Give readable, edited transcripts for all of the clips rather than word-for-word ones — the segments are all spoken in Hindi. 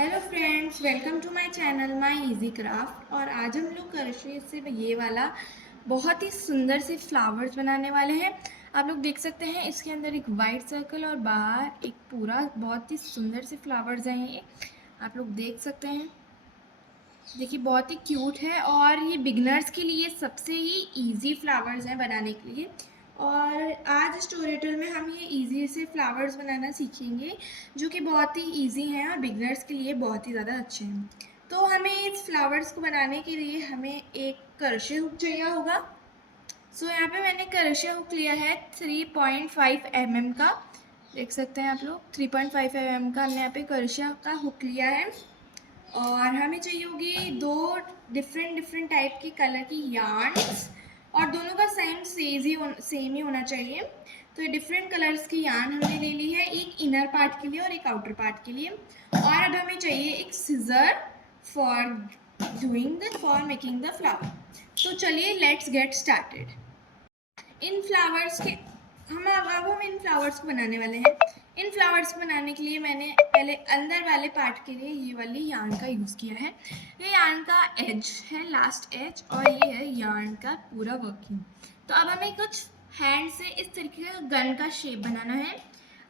Hello friends, welcome to my channel my easy craft. और आज हम लोग क्रोशे से ये वाला बहुत ही सुंदर से फ्लावर्स बनाने वाले हैं। आप लोग देख सकते हैं इसके अंदर एक वाइट सर्कल और बाहर एक पूरा बहुत ही सुंदर से फ्लावर्स हैं। ये आप लोग देख सकते हैं, देखिए बहुत ही क्यूट है और ये बिगनर्स के लिए सबसे ही इजी फ्लावर्स हैं बनाने के लिए। और आज इस ट्यूटोरियल में हम ये इजी से फ्लावर्स बनाना सीखेंगे जो कि बहुत ही इजी हैं और बिगनर्स के लिए बहुत ही ज़्यादा अच्छे हैं। तो हमें इस फ्लावर्स को बनाने के लिए हमें एक क्रोशे हुक चाहिए होगा। यहाँ पे मैंने क्रोशे हुक लिया है 3.5 mm का। देख सकते हैं आप लोग 3.5 mm का हमने यहाँ पे क्रोशे का हुक लिया है। और हमें चाहिए होगी दो डिफरेंट टाइप की कलर की यार्न्स और दोनों का सेम ही होना चाहिए। तो ये डिफरेंट कलर्स की यार्न हमने ले ली है, एक इनर पार्ट के लिए और एक आउटर पार्ट के लिए। और अब हमें चाहिए एक scissor for making the flower. तो चलिए लेट्स गेट स्टार्टेड। इन फ्लावर्स के हम इन फ्लावर्स को बनाने वाले हैं। इन फ्लावर्स को बनाने के लिए मैंने पहले अंदर वाले पार्ट के लिए ये वाली यार्न का यूज़ किया है। ये यार्न का एज है, लास्ट एज, और ये है यार्न का पूरा वर्किंग। तो अब हमें कुछ हैंड से इस तरीके का गन का शेप बनाना है।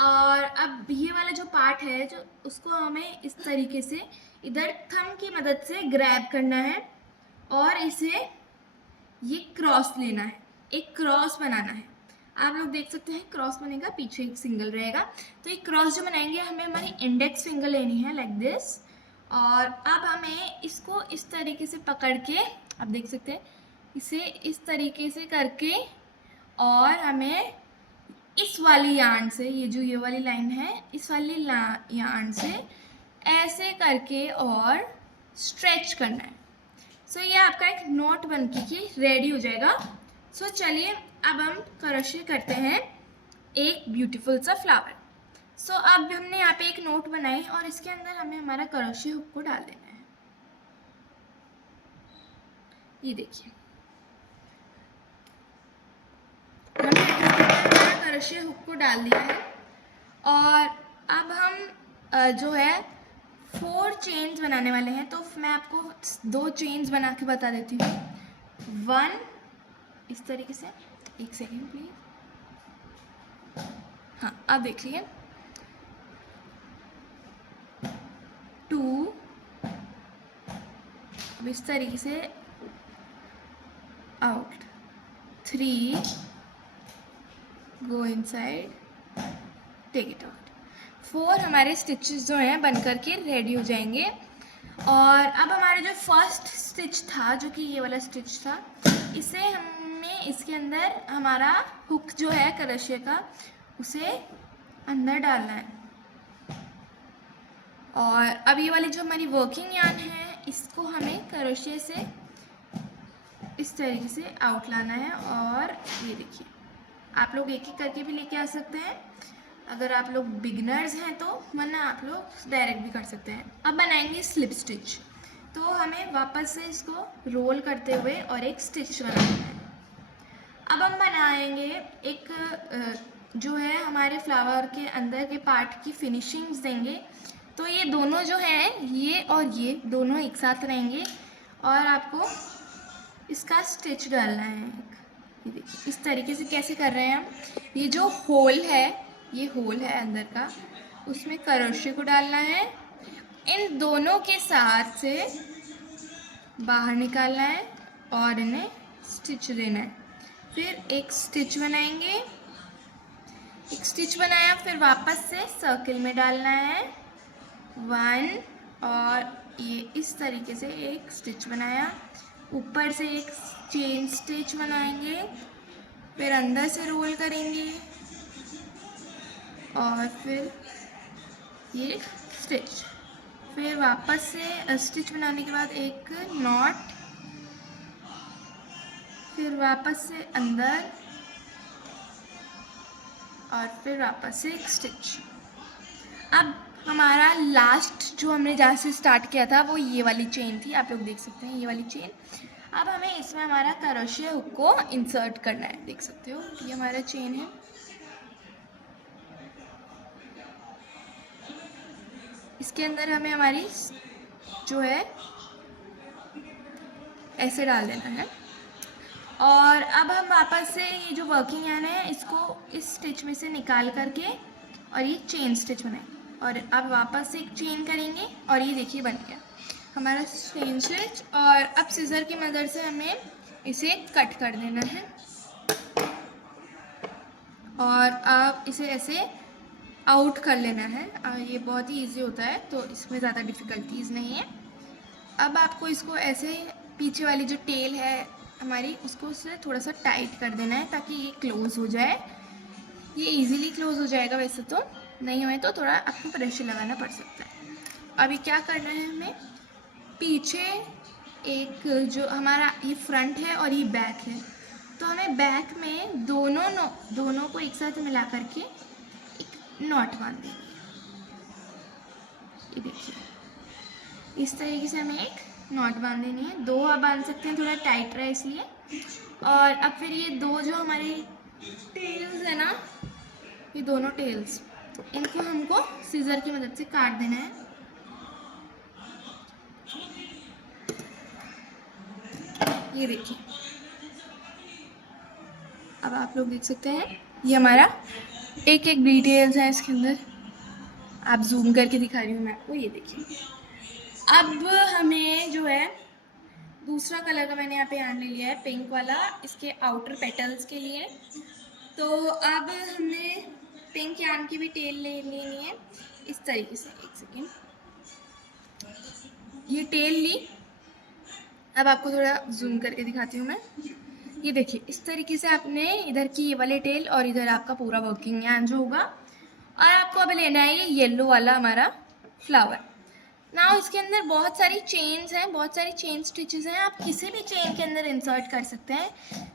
और अब ये वाला जो पार्ट है जो उसको हमें इस तरीके से इधर थंब की मदद से ग्रैब करना है और इसे ये क्रॉस लेना है, एक क्रॉस बनाना है। आप लोग देख सकते हैं क्रॉस बनेगा, पीछे एक सिंगल रहेगा। तो ये क्रॉस जो बनाएंगे हमें हमारी इंडेक्स फिंगर लेनी है लाइक दिस। और अब हमें इसको इस तरीके से पकड़ के, आप देख सकते हैं इसे इस तरीके से करके, और हमें इस वाली यार्न से, ये वाली लाइन है, इस वाली यार्न से ऐसे करके और स्ट्रेच करना है। ये आपका एक नोट बन के रेडी हो जाएगा। चलिए अब हम क्रोशे करते हैं एक ब्यूटीफुल सा फ्लावर। अब हमने यहाँ पे एक नोट बनाई और इसके अंदर हमें हमारा क्रोशे हुक को डाल देना है। ये देखिए हमने हमारा क्रोशे हुक को डाल दिया है। और अब हम जो है 4 चेन्स बनाने वाले हैं। तो मैं आपको 2 चेन्स बना के बता देती हूँ। 1 इस तरीके से, एक सेकेंड प्लीज, हाँ अब देखिए 2, अब इस तरीके से out, 3 go inside, take it out. 4 हमारे स्टिचेस जो हैं बन करके रेडी हो जाएंगे। और अब हमारा जो फर्स्ट स्टिच था, जो कि ये वाला स्टिच था, इसे हमें इसके अंदर हमारा हुक जो है क्रोशे का उसे अंदर डालना है। और अब ये वाली जो हमारी वर्किंग यार्न है इसको हमें क्रोशे से इस तरीके से आउट लाना है। और ये देखिए आप लोग एक एक करके भी लेके आ सकते हैं अगर आप लोग बिगनर्स हैं तो, वरना आप लोग डायरेक्ट भी कर सकते हैं। अब बनाएंगे स्लिप स्टिच। तो हमें वापस से इसको रोल करते हुए और एक स्टिच बनाना है। अब हम बनाएंगे एक जो है हमारे फ्लावर के अंदर के पार्ट की फिनिशिंग्स देंगे। तो ये दोनों जो हैं, ये और ये दोनों एक साथ रहेंगे और आपको इसका स्टिच डालना है। ये देखिए इस तरीके से कैसे कर रहे हैं हम। ये जो होल है, ये होल है अंदर का, उसमें क्रोशे को डालना है, इन दोनों के साथ से बाहर निकालना है और इन्हें स्टिच देना है। फिर एक स्टिच बनाएंगे, एक स्टिच बनाया, फिर वापस से सर्किल में डालना है 1, और ये इस तरीके से एक स्टिच बनाया, ऊपर से एक चेन स्टिच बनाएंगे, फिर अंदर से रोल करेंगे और फिर ये स्टिच, फिर वापस से स्टिच बनाने के बाद एक नॉट, फिर वापस से अंदर और फिर वापस से एक स्टिच। अब हमारा लास्ट जो हमने जहाँ से स्टार्ट किया था वो ये वाली चेन थी, आप लोग देख सकते हैं ये वाली चेन। अब हमें इसमें हमारा क्रोशे हुक को इंसर्ट करना है। देख सकते हो ये हमारा चेन है, इसके अंदर हमें हमारी जो है ऐसे डाल देना है। और अब हम वापस से ये जो वर्किंग यार्न है इसको इस स्टिच में से निकाल करके और ये चेन स्टिच बनाएंगे और अब वापस से एक चेन करेंगे और ये देखिए बन गया हमारा चेन स्टिच। और अब सीजर की मदद से हमें इसे कट कर देना है और अब इसे ऐसे आउट कर लेना है। ये बहुत ही इजी होता है तो इसमें ज़्यादा डिफ़िकल्टीज़ नहीं है। अब आपको इसको ऐसे पीछे वाली जो टेल है हमारी उसको उससे थोड़ा सा टाइट कर देना है ताकि ये क्लोज़ हो जाए। ये इजीली क्लोज़ हो जाएगा, वैसे तो नहीं हुए तो थोड़ा आपको प्रेशर लगाना पड़ सकता है। अभी क्या करना है, हमें पीछे एक जो हमारा ये फ्रंट है और ये बैक है तो हमें बैक में दोनों को एक साथ मिला करके एक नॉट बांध देंगे। ये देखिए इस तरीके से हमें एक नॉट बांध देनी है। दो आप बांध सकते हैं, थोड़ा टाइट रहा है इसलिए। और अब फिर ये दो जो हमारी टेल्स है ना, ये दोनों टेल्स इनको हमको सीजर की मदद से काट देना है। ये देखिए अब आप लोग देख सकते हैं ये हमारा एक एक डिटेल्स है इसके अंदर। आप जूम करके दिखा रही हूँ मैं आपको, ये देखिए। अब हमें जो है दूसरा कलर का मैंने यहाँ पे यार्न ले लिया है, पिंक वाला, इसके आउटर पेटल्स के लिए। तो अब हमने पिंक यार्न की भी टेल ले लेनी है इस तरीके से। एक सेकेंड, ये टेल ली। अब आपको थोड़ा जूम करके दिखाती हूँ मैं। ये देखिए इस तरीके से आपने इधर की ये वाले टेल और इधर आपका पूरा वर्किंग यार्न जो होगा। और आपको अब लेना है ये येलो वाला हमारा फ्लावर। नाउ इसके अंदर बहुत सारी चेन्स हैं, बहुत सारी चेन स्टिचेस हैं। आप किसी भी चेन के अंदर इंसर्ट कर सकते हैं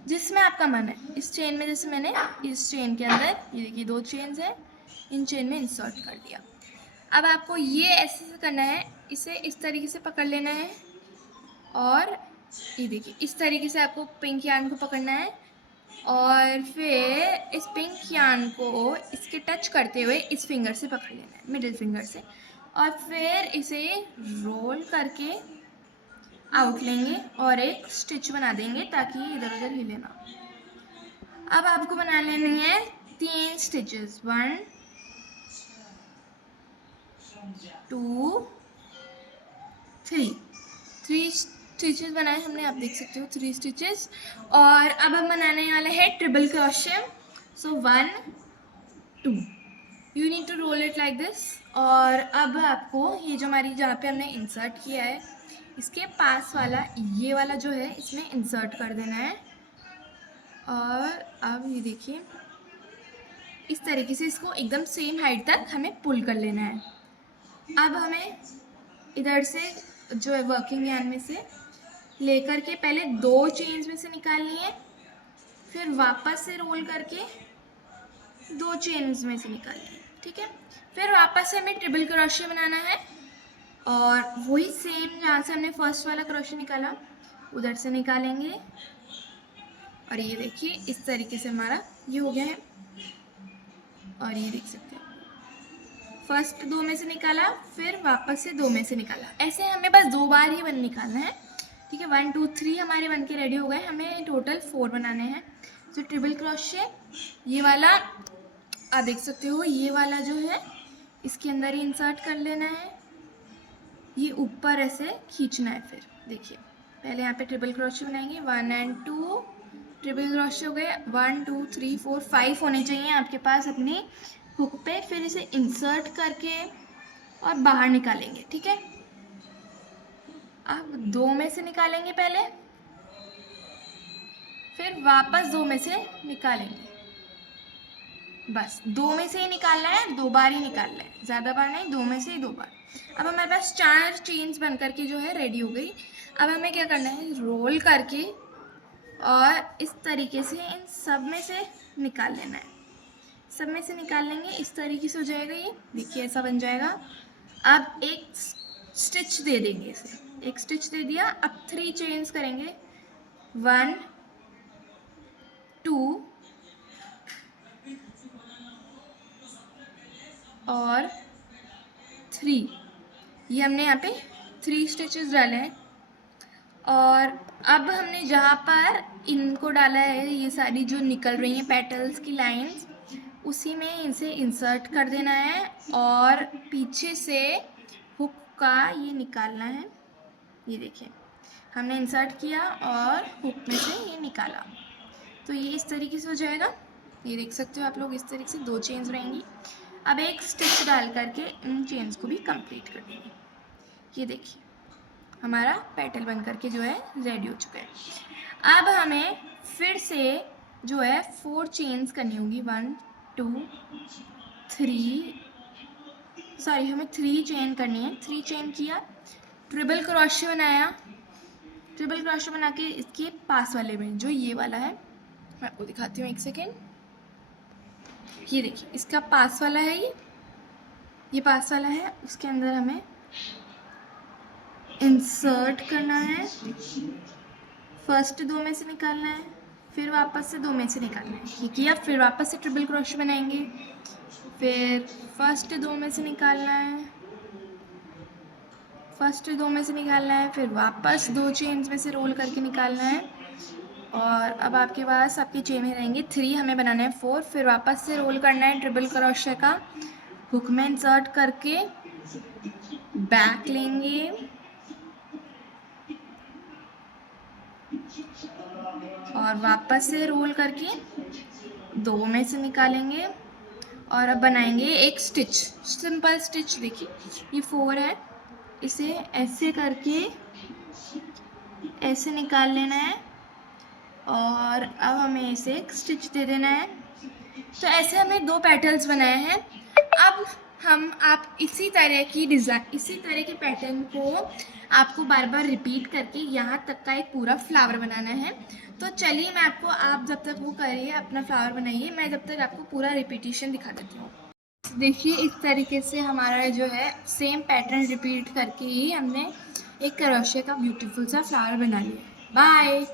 जिसमें आपका मन है। इस चेन में जैसे मैंने इस चेन के अंदर ये देखिए दो चेन्स हैं, इन चेन में इंसर्ट कर दिया। अब आपको ये ऐसे करना है, इसे इस तरीके से पकड़ लेना है और ये देखिए इस तरीके से आपको पिंक यार्न को पकड़ना है और फिर इस पिंक यार्न को इसके टच करते हुए इस फिंगर से पकड़ लेना है, मिडिल फिंगर से, और फिर इसे रोल करके आउट लेंगे और एक स्टिच बना देंगे ताकि इधर उधर हिले ना। अब आपको बना लेनी है 3 स्टिचेस, 1 2 3 स्टिचेस बनाए हमने, आप देख सकते हो 3 स्टिचेस। और अब हम बनाने वाले हैं triple crochet. So 1 2 you need to roll it like this. और अब आपको ये जो हमारी जहाँ पे हमने इंसर्ट किया है इसके पास वाला ये वाला जो है इसमें इंसर्ट कर देना है। और अब ये देखिए इस तरीके से इसको एकदम सेम हाइट तक हमें पुल कर लेना है। अब हमें इधर से जो है वर्किंग यार्न में से लेकर के पहले 2 चेन्स में से निकालनी है, फिर वापस से रोल करके 2 चेन्स में से निकालनी है, ठीक है। फिर वापस से हमें ट्रिपल क्रोशे बनाना है और वही सेम जहाँ से हमने फर्स्ट वाला क्रोशे निकाला उधर से निकालेंगे। और ये देखिए इस तरीके से हमारा ये हो गया है। और ये देख सकते हैं फर्स्ट 2 में से निकाला, फिर वापस से 2 में से निकाला। ऐसे हमें बस 2 बार ही बन निकालना है, ठीक है। 1 2 3 हमारे बन के रेडी हो गए। हमें टोटल 4 बनाने हैं। तो ट्रिपल क्रोशे ये वाला आप देख सकते हो, ये वाला जो है इसके अंदर ही इंसर्ट कर लेना है, ये ऊपर ऐसे खींचना है। फिर देखिए पहले यहाँ पे ट्रिपल क्रोशे बनाएंगे, 1 और 2 ट्रिपल क्रोशे हो गए। 1 2 3 4 5 होने चाहिए आपके पास अपनी हुक पे। फिर इसे इंसर्ट करके और बाहर निकालेंगे, ठीक है। अब 2 में से निकालेंगे पहले, फिर वापस 2 में से निकालेंगे। बस 2 में से ही निकालना है, 2 बार ही निकालना है, ज़्यादा बार नहीं, 2 में से ही 2 बार। अब हमारे पास 4 चेन्स बन करके जो है रेडी हो गई। अब हमें क्या करना है, रोल करके और इस तरीके से इन सब में से निकाल लेना है। सब में से निकाल लेंगे, इस तरीके से हो जाएगा। ये देखिए ऐसा बन जाएगा। अब एक स्टिच दे देंगे इसे, एक स्टिच दे दिया। अब 3 चेन्स करेंगे, 1 2 और 3। ये हमने यहाँ पे 3 स्टिचेस डाले हैं और अब हमने जहाँ पर इनको डाला है, ये सारी जो निकल रही हैं पेटल्स की लाइंस, उसी में इनसे इंसर्ट कर देना है और पीछे से हुक का ये निकालना है। ये देखिए हमने इंसर्ट किया और हुक में से ये निकाला, तो ये इस तरीके से हो जाएगा। ये देख सकते हो आप लोग, इस तरीके से 2 चेन्स रहेंगी। अब एक स्टिच डाल करके इन चेन्स को भी कंप्लीट कर देंगे। ये देखिए हमारा पेटल बन करके जो है रेडी हो चुका है। अब हमें फिर से जो है 4 चेन्स करनी होगी, 1 2 3, सॉरी हमें 3 चेन करनी है। 3 चेन किया, ट्रिपल क्रोशे बनाया, ट्रिपल क्रोशे बना के इसके पास वाले में जो ये वाला है, मैं आपको दिखाती हूँ, एक सेकेंड। ये देखिए इसका पास वाला है, ये पास वाला है, उसके अंदर हमें इंसर्ट करना है। फर्स्ट 2 में से निकालना है, फिर वापस से 2 में से निकालना है। ये किया, फिर वापस से ट्रिपल क्रोशे बनाएंगे, फिर फर्स्ट 2 में से निकालना है, फर्स्ट 2 में से निकालना है, फिर वापस 2 चेन्स में से रोल करके निकालना है। और अब आपके पास आपकी चेन में रहेंगे 3, हमें बनाना है 4, फिर वापस से रोल करना है ट्रिपल क्रोशे का, हुक में इंसर्ट करके बैक लेंगे और वापस से रोल करके 2 में से निकालेंगे और अब बनाएंगे एक स्टिच, सिंपल स्टिच। देखिए ये 4 है, इसे ऐसे करके ऐसे निकाल लेना है और अब हमें इसे एक स्टिच दे देना है। तो ऐसे हमने 2 पेटल्स बनाए हैं। अब आप इसी तरह की डिज़ाइन, इसी तरह के पैटर्न को आपको बार बार रिपीट करके यहाँ तक का एक पूरा फ्लावर बनाना है। तो चलिए मैं आपको, आप जब तक वो करिए अपना फ्लावर बनाइए, मैं जब तक आपको पूरा रिपीटिशन दिखा देती हूँ। देखिए इस तरीके से हमारा जो है सेम पैटर्न रिपीट करके ही हमने एक क्रोशे का ब्यूटीफुल सा फ्लावर बना लिया। बाय।